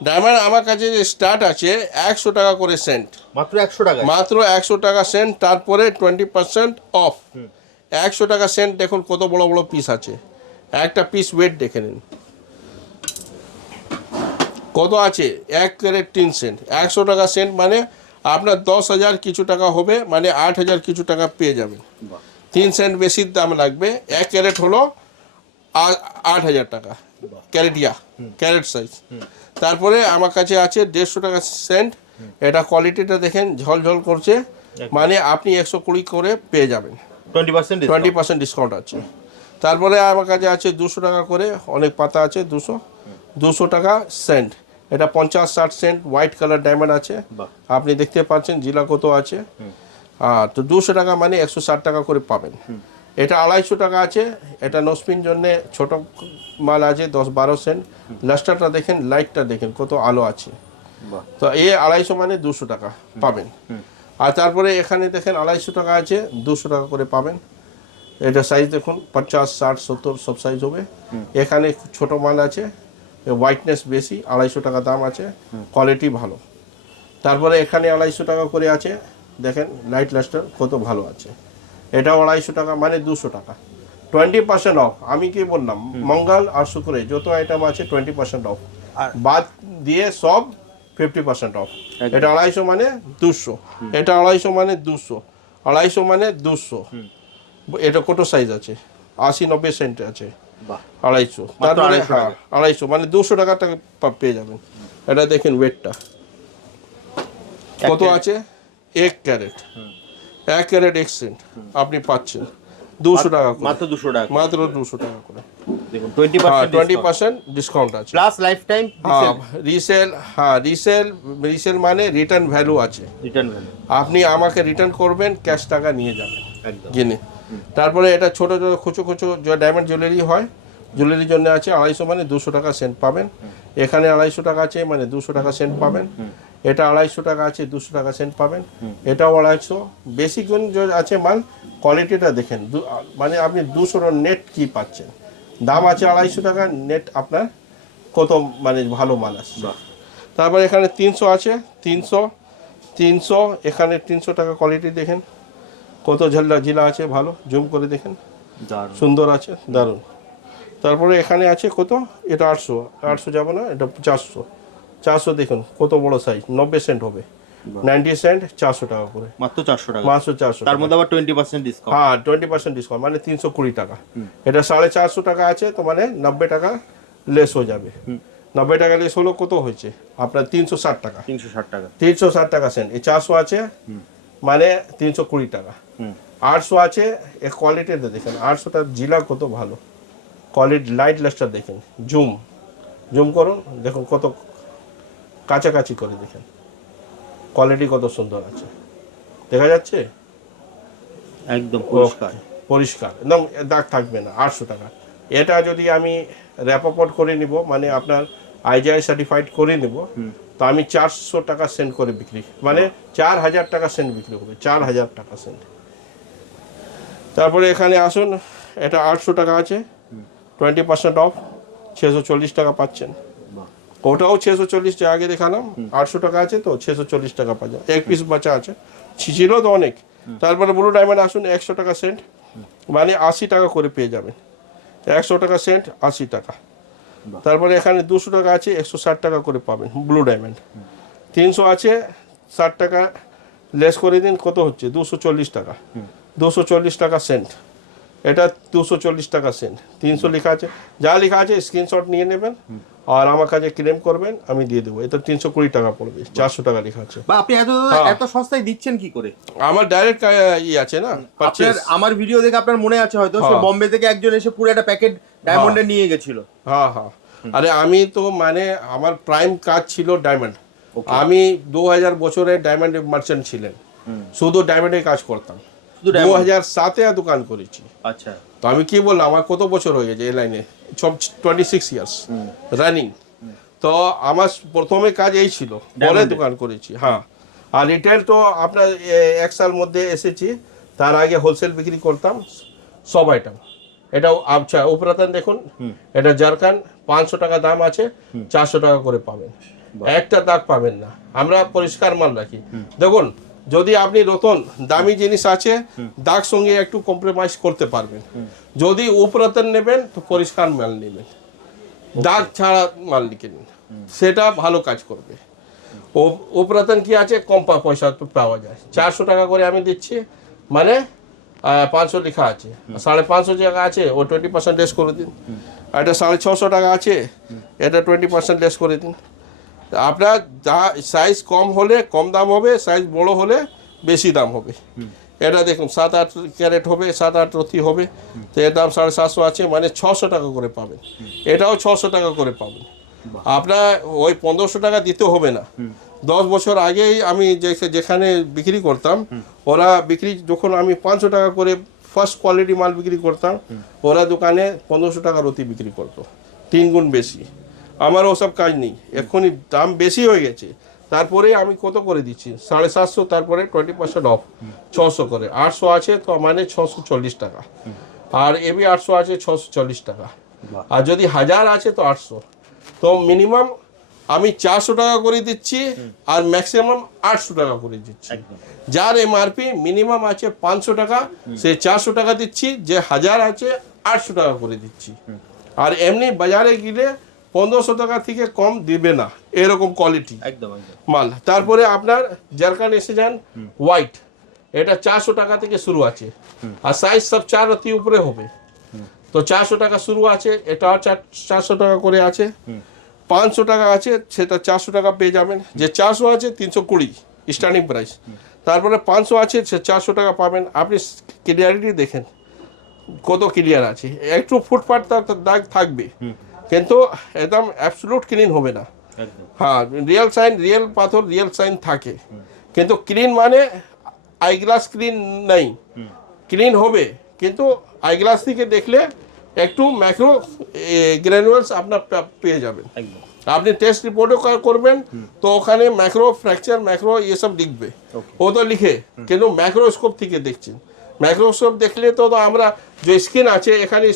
ডায়মন্ড আমার কাছে যে স্টার্ট আছে 100 টাকা করে সেন্ট, মাত্র 100 টাকা। মাত্র 100 টাকা সেন্ট। তারপরে 20% অফ। 100 টাকা সেন্ট দেখুন কত বড় বড় পিস আছে, একটা পিস ওয়েট দেখে নিন কত আছে, 1 ক্যারেট 3 সেন্ট। 100 টাকা সেন্ট মানে আপনার 10,000 কিছু টাকা হবে, মানে 8,000 কিছু টাকা পেয়ে যাবেন। 3 সেন্ট বেশি দাম লাগবে। 1 ক্যারেট হলো 8,000 টাকা, ক্যারেট সাইজ। তারপরে আমার কাছে আছে 150 টাকা সেন্ট, এটা কোয়ালিটিটা দেখেন ঝলঝল করছে, মানে আপনি 120 করে পেয়ে যাবেন, 20% ডিসকাউন্ট আছে। তারপরে আমার কাছে আছে 200 টাকা করে, অনেক পাতা আছে, 200 টাকা সেন্ট, এটা 50-60 সেন্ট হোয়াইট কালার ডায়মন্ড আছে, আপনি দেখতে পাচ্ছেন জিলা কত আছে। তো 200 টাকা মানে 160 টাকা করে পাবেন। এটা 250 টাকা আছে, এটা নোসপিন জন্যে ছোট মাল আছে 10-12 সেন্ট। লাস্টারটা দেখেন, লাইটটা দেখেন কত আলো আছে। তো এই 250 মানে 200 টাকা পাবেন। আর তারপরে এখানে দেখেন 250 টাকা আছে, 200 টাকা করে পাবেন। এটা সাইজ দেখুন 50, 60, 70 সব সাইজ হবে। এখানে ছোট মাল আছে, হোয়াইটনেস বেশি, 250 টাকা দাম আছে, কোয়ালিটি ভালো। তারপরে এখানে 250 টাকা করে আছে, দেখেন লাইট লাস্টার কত ভালো আছে, এটাও 250 টাকা মানে 200 টাকা। 20% অফ। আমি কি বললাম, মঙ্গল আর শুক্রে যত আইটেম আছে 20% অফ, বাদ দিয়ে সব 50% অফ। এটা 250 মানে 200, এটা 250 মানে 200, 250 মানে 200। এটা কত সাইজ আছে 80-90 সেন্ট আছে, 250। তারপরে 250 মানে 200 টাকা পেয়ে যাবেন। এটা দেখেন ওয়েটটা কত আছে, 1 ক্যারেট, 1 ক্যারেট 1 সেন্ট আপনি পাচ্ছেন 200 টাকা করে, মাত্র 200 টাকা, মাত্র 200 টাকা করে। দেখুন 20% ডিসকাউন্ট আছে, প্লাস লাইফ টাইম রিসেল মানে রিটার্ন ভ্যালু আছে। রিটার্ন ভ্যালু আপনি আমাকে রিটার্ন করবেন, ক্যাশ টাকা নিয়ে যাবেন একদম কিনে। তারপরে এটা ছোট ছোট খুচো যে ডায়মন্ড জুয়েলারি হয়, জুয়েলারির জন্য আছে 250 মানে 200 টাকা সেন্ট পাবেন। এখানে 250 টাকা আছে মানে 200 টাকা সেন্ট পাবেন। এটা 250 টাকা আছে, 200 টাকা সেন্ট পাবেন। এটাও 250। বেসিক যে আছে মাল, কোয়ালিটিটা দেখেন, মানে আপনি 200 নেট কি পাচ্ছেন। দাম আছে 250 টাকা, নেট আপনার কত মানে ভালো মাল আসছে। তারপরে এখানে 300 আছে, 300 এখানে 300 টাকা কোয়ালিটি দেখেন কত জিলা আছে, ভালো জুম করে দেখেন, সুন্দর আছে, দারুণ। তারপরে এখানে আছে কত, এটা 800 যাবো না, এটা 400 দেখুন কত বড় সাইজ, 90 সেন্ট হবে, 90 সেন্ট 400 টাকা করে, মাত্র 400 টাকা, মাত্র 400। তার মধ্যে আবার 20% ডিসকাউন্ট। হ্যাঁ 20% ডিসকাউন্ট, মানে 320 টাকা। এটা 450 টাকা আছে, তো মানে 90 টাকা লেস হয়ে যাবে। 90 টাকা লেস হলো কত হয়েছে আপনার 360 টাকা, 360 টাকা সেন্ট। এই 400 আছে মানে 320 টাকা। 800 আছে, এর কোয়ালিটিটা দেখেন, 800টার জিলা কত ভালো কোয়ালিটি, লাইট লাস্টার দেখেন, জুম করুন দেখুন কত কাছাকাছি করে দেখেন, কোয়ালিটি কত সুন্দর আছে, দেখা যাচ্ছে একদম পরিষ্কার, একদম দাগ থাকবে না। 800 টাকা। এটা যদি আমি র্যাপোর্ট করে নিব, মানে আপনার আইজিআই সার্টিফাইড করে নিব, তো আমি 400 টাকা সেন্ট করে বিক্রি, মানে 4000 টাকা সেন্ট বিক্রি হবে, 4000 টাকা সেন্ট। তারপরে এখানে আসুন, এটা 800 টাকা আছে, 20% অফ, 640 টাকা পাচ্ছেন। ওটাও 640, যে আগে দেখালাম 800 টাকা আছে, তো 640 টাকা পাচ্ছেন, এক পিস বাচ্চা আছে, ছিল তো অনেক। তারপরে ব্লু ডায়মন্ড আসুন, 100 টাকা সেন্ট, মানে 80 টাকা করে পেয়ে যাবেন, 100 টাকা সেন্ট 80 টাকা। তারপরে এখানে 200 টাকা আছে, 160 টাকা করে পাবেন ব্লু ডায়মন্ড। 300 আছে, 60 টাকা লেস করে দিন, কত হচ্ছে 240 টাকা, 240 টাকা সেন্ট, এটা 240 টাকা সেন্ট। 300 লেখা আছে, যা লেখা আছে স্ক্রিনশট নিয়ে নেবেন আর আমার কাছে ক্লেম করবেন, আমি দিয়ে দেবো। এটা 320 টাকা পড়বে, 400 টাকা লেখা আছে। বা আপনি এত সস্তায় দিচ্ছেন কি করে? আমার ডাইরেক্ট আছে না, আমার ভিডিও দেখে আপনার মনে আছে হয়তো, সে বোম্বে থেকে একজন এসে পুরো একটা প্যাকেট ডায়মন্ডের নিয়ে গেছিল। হ্যাঁ, আরে আমি তো মানে আমার প্রাইম কাজ ছিল ডায়মন্ড, আমি 2000 বছরে ডায়মন্ড মার্চেন্ট ছিলেন, শুধু ডায়মন্ডে কাজ করতাম, 2007-এ দোকান করেছি। আচ্ছা, তো আমি কি বললাম, আমার কত বছর হয়ে গেছে এই লাইনে, 26 ইয়ার্স রানিং। তো আমার প্রথমে কাজ এই ছিল, বলে দোকান করেছি। হ্যাঁ, আর রিটেল তো আপনার 1 সাল মধ্যে এসেছি, তার আগে হোলসেল বিক্রি করতাম সব আইটেম। এটাও আচ্ছা উপরাতন দেখুন, এটা জারকান 500 টাকা দাম আছে, 400 টাকা করে পাবেন, একটা দাগ পাবেন না, আমরা পরিষ্কার মাল রাখি। দেখুন, যদি আপনি নতুন দামি জিনিস আছে, দাগ সঙ্গে একটু কম্প্রোমাইজ করতে পারবেন। যদি উপরাতন নেবেন তো পরিষ্কার মাল নেবেন, দাগ ছাড়া মাল কিনুন, সেটা ভালো কাজ করবে। উপরাতন কি আছে, কম পয়সা পাওয়া যায়। 400 টাকা করে আমি দিচ্ছি, মানে 500 লেখা আছে, 550 টাকা আছে, ও 20% লেস করে দিন। এটা 650 টাকা আছে, এটা 20% লেস করে দিন। আপনার যা সাইজ কম হলে কম দাম হবে, সাইজ বড় হলে বেশি দাম হবে। এটা দেখুন 7-8 ক্যারেট হবে, 7-8 রতি হবে, তো এর দাম 750 আছে, মানে 600 টাকা করে পাবেন। এটাও 600 টাকা করে পাবেন। আপনার ওই 1500 টাকা দিতে হবে না। 10 বছর আগেই আমি যেখানে বিক্রি করতাম, ওরা বিক্রি যখন আমি 500 টাকা করে ফার্স্ট কোয়ালিটি মাল বিক্রি করতাম, ওরা দোকানে 1500 টাকা রতি বিক্রি করতো, 3 গুণ বেশি। আমার ওসব কাজ নেই, এখনই দাম বেশি হয়ে গেছে, তারপরে আমি কত করে দিচ্ছি 750, তারপরে 20% অফ 600 করে। 800 আছে, তো মানে 640 টাকা, আর এবি 800 আছে 640 টাকা, আর যদি 1000 আছে তো 800। তো মিনিমাম আমি 400 টাকা করে দিচ্ছি, আর ম্যাক্সিমাম 800 টাকা করে দিচ্ছি। যার এমআরপি মিনিমাম আছে 500 টাকা, সে 400 টাকা দিচ্ছি, যে 1000 আছে 800 টাকা করে দিচ্ছি। আর এমনি বাজারে গেলে 1500 টাকা থেকে কম দিবে না, এরকম কোয়ালিটি মাল। তারপরে আপনার জারকান এসে যান হোয়াইট, এটা 400 টাকা থেকে শুরু আছে, আর সাইজ সব 4 রতি উপরে হবে, তো 400 টাকা শুরু আছে। এটা 400 টাকা করে আছে, 500 টাকা আছে, সেটা 400 টাকা পেয়ে যাবেন। যে 400 আছে 320 স্টার্টিং প্রাইস, তারপরে 500 আছে, সে 400 টাকা পাবেন। আপনি ক্লিয়ারিটি দেখেন কত ক্লিয়ার আছে, একটু ফুটপাথ দাগ থাকবে, কিন্তু একদম অ্যাবসলুট ক্লিন হবে না। হ্যাঁ, রিয়েল সাইন, রিয়েল পাথর, রিয়েল সাইন থাকে, কিন্তু ক্লিন মানে আইগ্লাস ক্লিন নেই, ক্লিন হবে, কিন্তু আইগ্লাস থেকে দেখলে একটু ম্যাক্রো গ্র্যানুয়ালস আপনার পেয়ে যাবেন। আপনি টেস্ট রিপোর্টও করবেন, তো ওখানে ম্যাক্রো ফ্র্যাকচার, ম্যাক্রো এসব লিখবে, ও তো লিখে, কিন্তু ম্যাক্রোস্কোপ থেকে দেখছেন। মাইক্রোস্কোপ দেখলে তো আমরা যে স্কিন আছে এখানে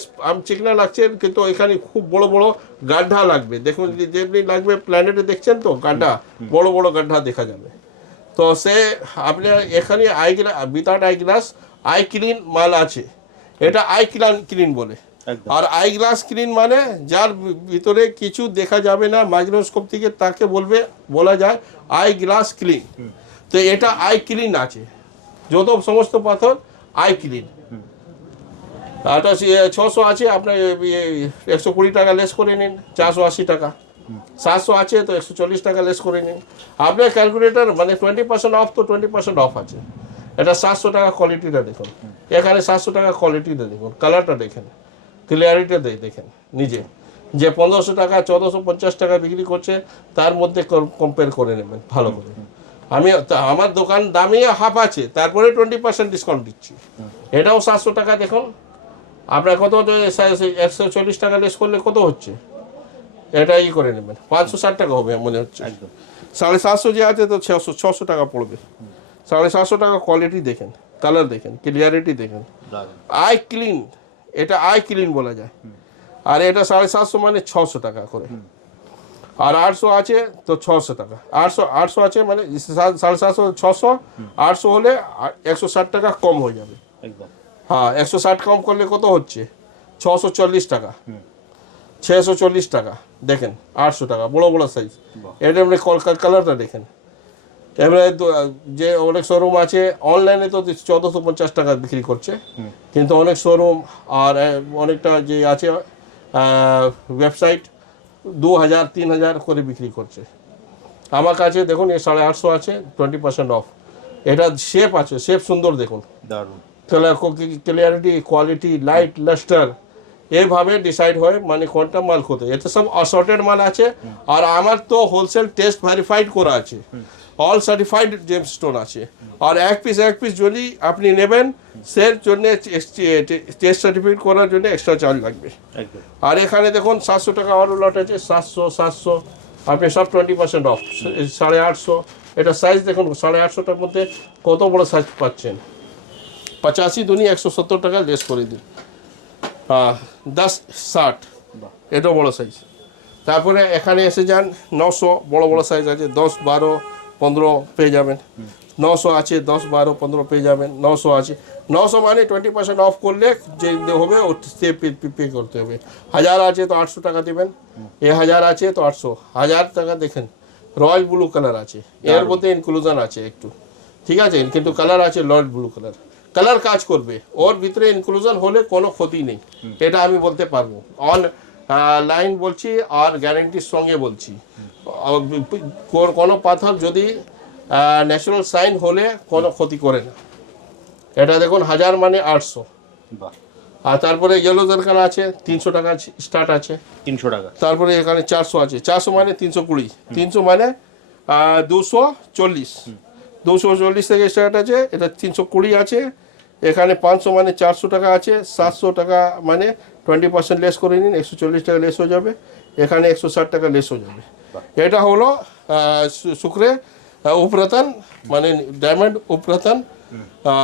চিকনা লাগছে, কিন্তু এখানে খুব বড় বড় গাড্ডা লাগবে। দেখুন যেমনি লাগবে প্ল্যানেটে দেখছেন তো গাড্ডা, বড় বড় গাড্ডা দেখা যাবে। তো সে আপনার এখানে I glass, without I glass I clean মাল আছে, এটা আই ক্লিন বলে। আর আই গ্লাস ক্লিন মানে যার ভিতরে কিছু দেখা যাবে না মাইক্রোস্কোপ থেকে, তাকে বলা যায় আই গ্লাস ক্লিন। তো এটা আই ক্লিন আছে, যত সমস্ত পাথর আই ক্লিন। এটা 600 আছে, আপনার 120 টাকা লেস করে নিন, 480 টাকা। 700 আছে তো 140 টাকা লেস করে নিন। আপনার ক্যালকুলেটার মানে 20% অফ, তো 20% অফ আছে। এটা 700 টাকা, কোয়ালিটিটা দেখুন, এখানে 700 টাকা কোয়ালিটিটা দেখুন, কালারটা দেখেন, ক্লিয়ারিটি দেখেন নিজে। যে 1500 টাকা 1450 টাকা বিক্রি করছে, তার মধ্যে কম্পেয়ার করে নেবেন ভালো করে। আমার দোকান দামই হাফ আছে, তারপরে 20% ডিসকাউন্ট দিচ্ছি। এটাও 700 টাকা দেখুন, আপনার কত 140 টাকা লেস করলে কত হচ্ছে, এটা করে নেবেন, 560 টাকা হবে মনে হচ্ছে। 750 যে আছে তো 600 টাকা পড়বে। 750 টাকা। কোয়ালিটি দেখেন, কালার দেখেন, ক্লিয়ারিটি দেখেন, আই ক্লিন, এটা আই ক্লিন বলা যায়। আর এটা 750 মানে 600 টাকা করে। আর 800 আছে তো 600 টাকা। 800 আছে মানে 750, 600, 800 হলে 160 টাকা কম হয়ে যাবে। হ্যাঁ, 160 কম করলে কত হচ্ছে, 640 টাকা। 640 টাকা দেখেন, 800 টাকা বড় বড় সাইজ। এটা আপনি কালারটা দেখেন। এবারে যে অনেক শোরুম আছে অনলাইনে তো 1450 টাকা বিক্রি করছে, কিন্তু অনেক শোরুম আর অনেকটা যে আছে ওয়েবসাইট 2000 3000 করে বিক্রি করছে। আমার কাছে দেখুন এই 850 আছে, 20% অফ। এটা শেপ আছে, শেপ সুন্দর দেখুন, দারুণ কালার, ক্লিয়ারিটি, কোয়ালিটি, লাইট, লাস্টার, এইভাবে ডিসাইড হয় মানে কোনটা মাল কোথায়। এতে সব অসর্টেড মাল আছে। আর আমার তো হোলসেল টেস্ট ভেরিফাইড করা আছে, অল সার্টিফাইড জেমস্টোন আছে। আর এক পিস যদি আপনি নেবেন, সের জন্য টেস্ট সার্টিফিকেট করার জন্য এক্সট্রা চার্জ লাগবে। আর এখানে দেখুন 700 টাকা আরও লট আছে, 700 আপনি সব 20% অফ। 850, এটা সাইজ দেখুন, 850টার মধ্যে কত বড় সাইজ পাচ্ছেন। 85 দুনি 170 টাকা লেস করে দিন। 10-60, এটাও বড় সাইজ। তারপরে এখানে এসে যান 900, বড় বড় সাইজ আছে, 10, 12, 15 পেয়ে যাবেন। 900 আছে, 10, 12, 15 পেয়ে যাবেন। 900 আছে, 900 মানে 20% অফ করলে যে হবে ও পে করতে হবে। 1000 আছে তো 800 টাকা দেবেন। 1000 আছে তো 800, 1000 টাকা দেখেন। রয়্যাল ব্লু কালার আছে, এর মধ্যে ইনক্লুশন আছে একটু, ঠিক আছে, কিন্তু কালার আছে রয়্যাল ব্লু কালার। কালার কাজ করবে, ওর ভিতরে ইনক্লুশন হলে কোনো ক্ষতি নেই, এটা আমি বলতে পারবো। লাইন বলছি আর গ্যারেন্টির সঙ্গে বলছি। কোনো পাথর যদি ন্যাচারাল সাইন হলে কোনো ক্ষতি করে না। এটা দেখুন 1000 মানে 800। আর তারপরে ইয়েলো দরকার আছে 300 টাকা স্টার্ট আছে, 300 টাকা। তারপরে এখানে 400 আছে, 400 মানে 320, 300 মানে 240, 240 থেকে স্টার্ট আছে। এটা 320 আছে। এখানে 500 মানে 400 টাকা আছে। 700 টাকা মানে 20% লেস করে নিন, 140 টাকা লেস হয়ে যাবে। এখানে 160 টাকা লেস হয়ে যাবে। এটা হলো শুক্রে উপরতন মানে ডায়মন্ড উপরতন।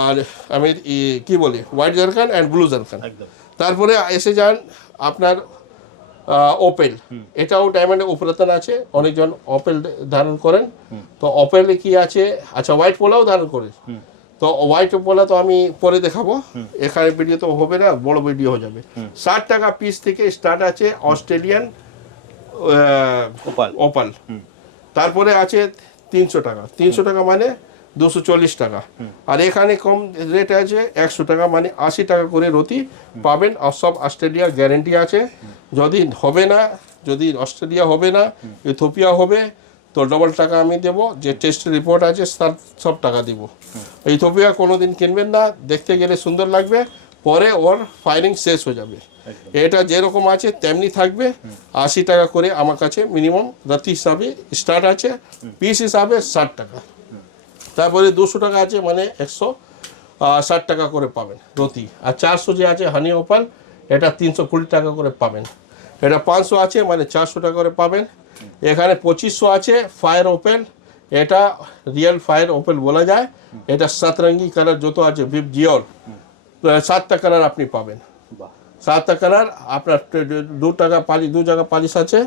আর আমি কি বলি, white zircon and blue zircon. তারপরে এসে যান আপনার ওপেল, এটাও ডায়মন্ডের উপরতন আছে। অনেকজন ওপেল ধারণ করেন, তো ওপেলে কি আছে, আচ্ছা হোয়াইট পোলাও ধারণ করে। তো হোয়াইট পোলা তো আমি পরে দেখাবো, এখানে ভিডিও তো হবে না, বড় ভিডিও হয়ে যাবে। 60 টাকা পিস থেকে স্টার্ট আছে অস্ট্রেলিয়ান ওপাল। তারপরে আছে 300 টাকা, 300 টাকা মানে 240 টাকা। আর এখানে কম রেট আছে 100 টাকা মানে 80 টাকা করে রতি পাবেন। আর সব অস্ট্রেলিয়া গ্যারেন্টি আছে। যদি হবে না, যদি অস্ট্রেলিয়া হবে না, ইথিওপিয়া হবে, তো ডবল টাকা আমি দেবো। যে টেস্ট রিপোর্ট আছে তার সব টাকা দিব। ইথিওপিয়া কোনো দিন কিনবেন না, দেখতে গেলে সুন্দর লাগবে, পরে ওর ফায়ারিং শেষ হয়ে যাবে। এটা যেরকম আছে তেমনি থাকবে। 80 টাকা করে আমার কাছে মিনিমাম রাতি হিসাবে স্টার্ট আছে, পিস হিসাবে 60 টাকা। তারপরে 200 টাকা আছে মানে 160 টাকা করে পাবেন রতি। আর 400 যে আছে হানি ওপাল, এটা 320 টাকা করে পাবেন। এটা 500 আছে মানে 400 টাকা করে পাবেন। এখানে 2500 আছে ফায়ার ওপেল, এটা রিয়েল ফায়ার ওপেল বলা যায়। এটা সাতরঙ্গি কালার যত আছে ভিভ জিওর 7টা কালার আপনি পাবেন। বাহ 7টা কালার আপনার 2 টাকা পালিশ, 2 জায়গা পালিশ আছে।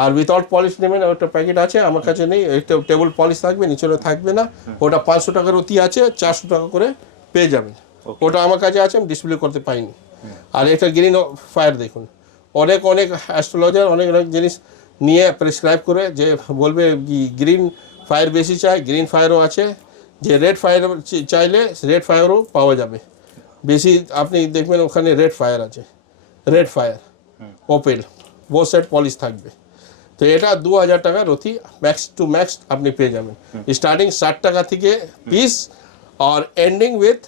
আর উইথাউট পলিশ নেবেন ওটা প্যাকেট আছে, আমার কাছে নেই। একটা টেবিল পলিশ থাকবে, নিচে থাকবে না। ওটা 500 টাকার অতি আছে, 400 টাকা করে পেয়ে যাবেন। ওটা আমার কাছে আছে, আমি ডিসপ্লে করতে পাইনি। আর এটা গ্রিন ফায়ার দেখুন, অনেক অ্যাস্ট্রোলজার অনেক জিনিস নিয়ে প্রেসক্রাইব করে যে বলবে গ্রিন ফায়ার বেশি চাই, গ্রিন ফায়ারও আছে। যে রেড ফায়ার চাইলে রেড ফায়ারও পাওয়া যাবে বেশি। আপনি দেখবেন ওখানে রেড ফায়ার আছে, red fire Opel both side polish থাকবে। তো এটা 2000 টাকার অতি ম্যাক্স টু ম্যাক্স আপনি পেয়ে যাবেন, স্টার্টিং 60 টাকা থেকে পিস আর এন্ডিং উইথ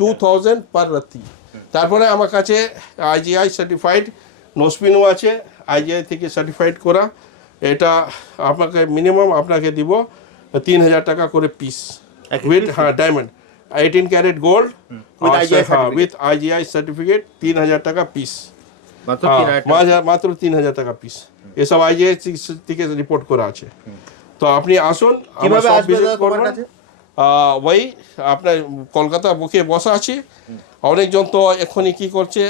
2000 পার রাতি। তারপরে আমার কাছে IGI সার্টিফাইড নোসপিনও আছে, IGI থেকে সার্টিফাইড করা। এটা আপনাকে মিনিমাম আপনাকে দিব 3000 টাকা করে piece with diamond 18 carat gold with IGI certificate 3000 টাকা পিস, মাত্র 3000 টাকা পিস। এসব IGI থেকে রিপোর্ট করা আছে। তো আপনি আসুন, কিভাবে আসবেন তোমার কাছে? ওই আপনার কলকাতা বুকে বসা আছি। অনেকজন তো এখনই কি করছে,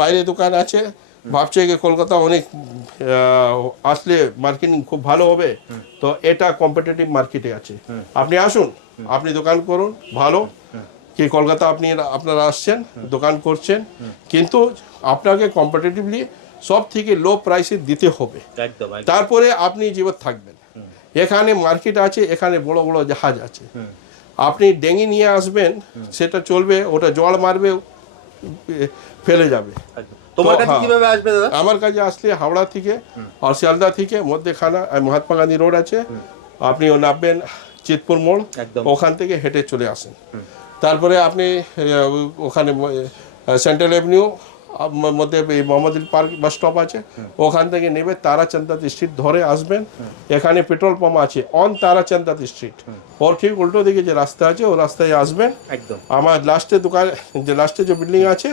বাইরে দোকান আছে, ভাবছে যে কলকাতা অনেক আসলে মার্কেটিং খুব ভালো হবে। তো এটা কম্পিটিটিভ মার্কেটে আছে, আপনি আসুন, আপনি দোকান করুন। ভালো কি কলকাতা আপনারা আসছেন, দোকান করছেন, কিন্তু আপনাকে কম্পিটিটিভলি সব থেকে লো প্রাইসে দিতে হবে, তারপরে আপনি জীবন থাকবেন। এখানে মার্কেট আছে, এখানে বড় বড় জাহাজ আছে। আপনি ডেঙ্গি নিয়ে আসবেন, সেটা চলবে, ওটা জল মারবে, ফেলে যাবে। তোমার কাছে কিভাবে আসবে দাদা? আমার কাছে আসলে হাওড়া থেকে আর শিয়ালদা থেকে মধ্যেখানা মহাত্মা গান্ধী রোড আছে, আপনি নামবেন চিতপুর মোড়, ওখান থেকে হেঁটে চলে আসেন। তারপরে আপনি ওখানে সেন্ট্রাল এভিনিউ মধ্যে মোহাম্মদ পার্ক বাস স্টপ আছে, ওখান থেকে নেবে তারাচন্দ্র স্ট্রিট ধরে আসবেন। এখানে পেট্রোল পাম্প আছে অন তারাচন্দ্র স্ট্রিট, ওর ঠিক উল্টো দিকে যে রাস্তা আছে ও রাস্তায় আসবেন। একদম আমার লাস্টে দোকান, যে লাস্টে যে বিল্ডিং আছে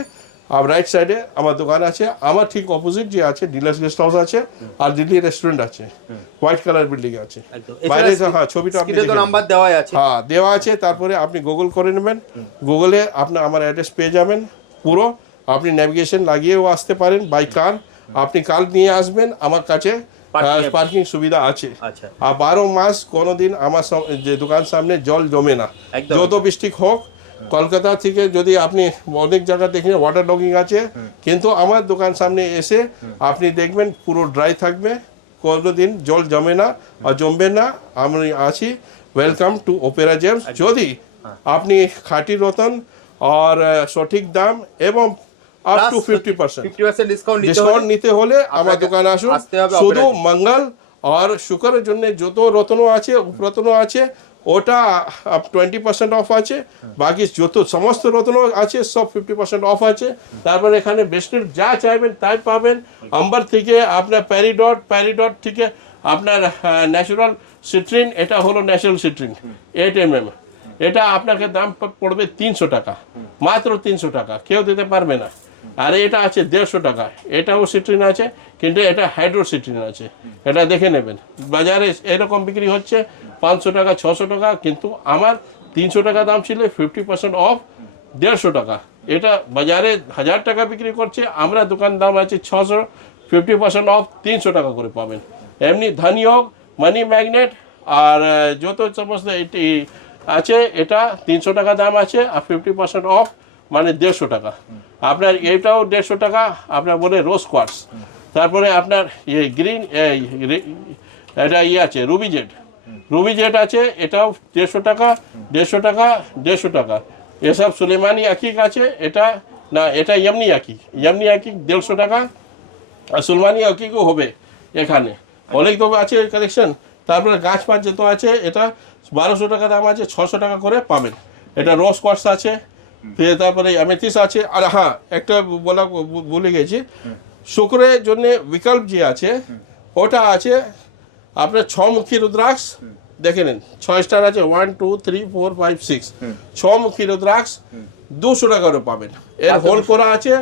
আর রাইট সাইডে আমার দোকান আছে। আমার ঠিক অপোজিট যে আছে ডিলার্স গেস্ট হাউস আছে আর দিল্লি রেস্টুরেন্ট আছে, হোয়াইট কালার বিল্ডিং আছে বাইরে। হ্যাঁ, ছবিটা আপনি নাম্বার দেওয়া আছে, হ্যাঁ দেওয়া আছে। তারপরে আপনি গুগল করে নেবেন, গুগলে আপনার আমার অ্যাড্রেস পেয়ে যাবেন পুরো। আপনি নেভিগেশন লাগিয়েও আসতে পারেন বাই কার। আপনি কার নিয়ে আসবেন, আমার কাছে পার্কিং সুবিধা আছে। আর 12 মাস কোনোদিন আমার যে দোকান সামনে জল জমে না, যত বৃষ্টি হোক। কলকাতা থেকে যদি আপনি অনেক জায়গা দেখেন ওয়াটার লগিং আছে, কিন্তু আমার দোকান সামনে এসে আপনি দেখবেন পুরো ড্রাই থাকবে, কোনোদিন জল জমে না আর জমবে না। আমি আছি, ওয়েলকাম টু অপেরা জেমস। যদি আপনি খাঁটি রতন আর সঠিক দাম এবং আপ টু 50% ডিসকাউন্ট নিতে হলে আমার দোকানে আসুন। শুধু মঙ্গল আর শুক্রের জন্য যত রত্ন আছে, উপরত্ন আছে, ওটা 20% অফ আছে। বাকি যত সমস্ত রত্ন আছে সব 50% অফ আছে। তারপরে এখানে বেস্টের যা চাইবেন তাই পাবেন। আম্বার থেকে আপনার প্যারিডট থেকে আপনার ন্যাচারাল সিট্রিন, এটা হলো ন্যাচারাল সিট্রিন 8 mm। এটা আপনাকে দাম পড়বে 300 টাকা, মাত্র 300 টাকা, কেউ দিতে পারবে না। আর এটা আছে 150 টাকা, এটাও সিট্রিন আছে, কিন্তু এটা হাইড্রো সিট্রিন আছে। এটা দেখে নেবেন, বাজারে এরকম বিক্রি হচ্ছে 500 টাকা 600 টাকা, কিন্তু আমার 300 টাকা দাম ছিল, 50% অফ 150 টাকা। এটা বাজারে 1000 টাকা বিক্রি করছে, আমরা দোকান দাম আছে 600, 50% অফ 300 টাকা করে পাবেন। এমনি ধানি হোক, মানি ম্যাগনেট আর যত সমস্ত এটি আছে, এটা 300 টাকা দাম আছে আর 50% অফ মানে 150 টাকা। আপনার এটাও 150 টাকা, আপনার বলে রোজ কোয়ার্টস। তারপরে আপনার গ্রিন এটা আছে রুবি জেড আছে, এটাও 150 টাকা 150 টাকা 150 টাকা। এসব সুলেমানি আকিক আছে, এটা না এটা ইয়ামনি আকিক 150 টাকা। আর সুলমানি আকিকও হবে এখানে, অনেক তো আছে কালেকশন। তারপরে গাছ পাত যত আছে, এটা 1200 টাকা দাম আছে, 600 টাকা করে পাবেন। এটা রোজ কোয়ার্টস আছে, তারপরে অ্যামেথিস আছে। আর হ্যাঁ, একটা বলা ভুলে গেছি, শুক্রের জন্য বিকল্প যে আছে, ওটা আছে আপনার 6-মুখী রুদ্রাক্ষ। দেখে নিন 6 স্টার আছে, 1 2 3 4 5 6, 6-মুখী রুদ্রাক্ষ 200 টাকা করে পাবেন। এর হোল্ড করা আছে,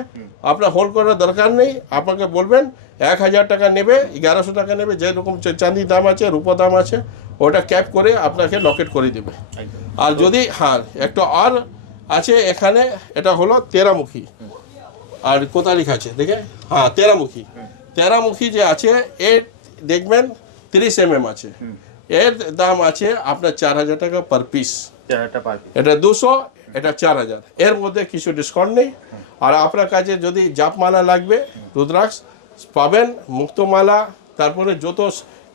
আপনার হোল্ড করার দরকার নেই। আপনাকে বলবেন 1000 টাকা নেবে, 1100 টাকা নেবে, যেরকম চাঁদির দাম আছে, রূপোর দাম আছে, ওটা ক্যাপ করে আপনাকে লকেট করে দেবে। আর যদি হ্যাঁ একটা আর আছে এখানে, এটা হলো 13-মুখী আর কোথায় লেখা আছে দেখে, হ্যাঁ তেরামুখী যে আছে এর দেখবেন 30 mm আছে, এর দাম আছে আপনার 4000 টাকা পার পিস। এটা 200, এটা 4000, এর মধ্যে কিছু ডিসকাউন্ট নেই। আর আপনার কাছে যদি জাপমালা লাগবে রুদ্রাক্ষ পাবেন, মুক্তমালা, তারপরে যত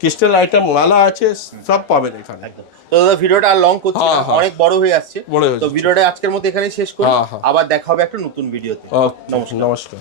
ক্রিস্টাল আইটেম মালা আছে সব পাবেন এখানে। তো দাদা ভিডিওটা আর লং করছি না, অনেক বড় হয়ে আসছে, বড় হয়ে তো ভিডিওটা আজকের মতো এখানেই শেষ করি, আবার দেখা হবে একটা নতুন ভিডিওতে। নমস্কার।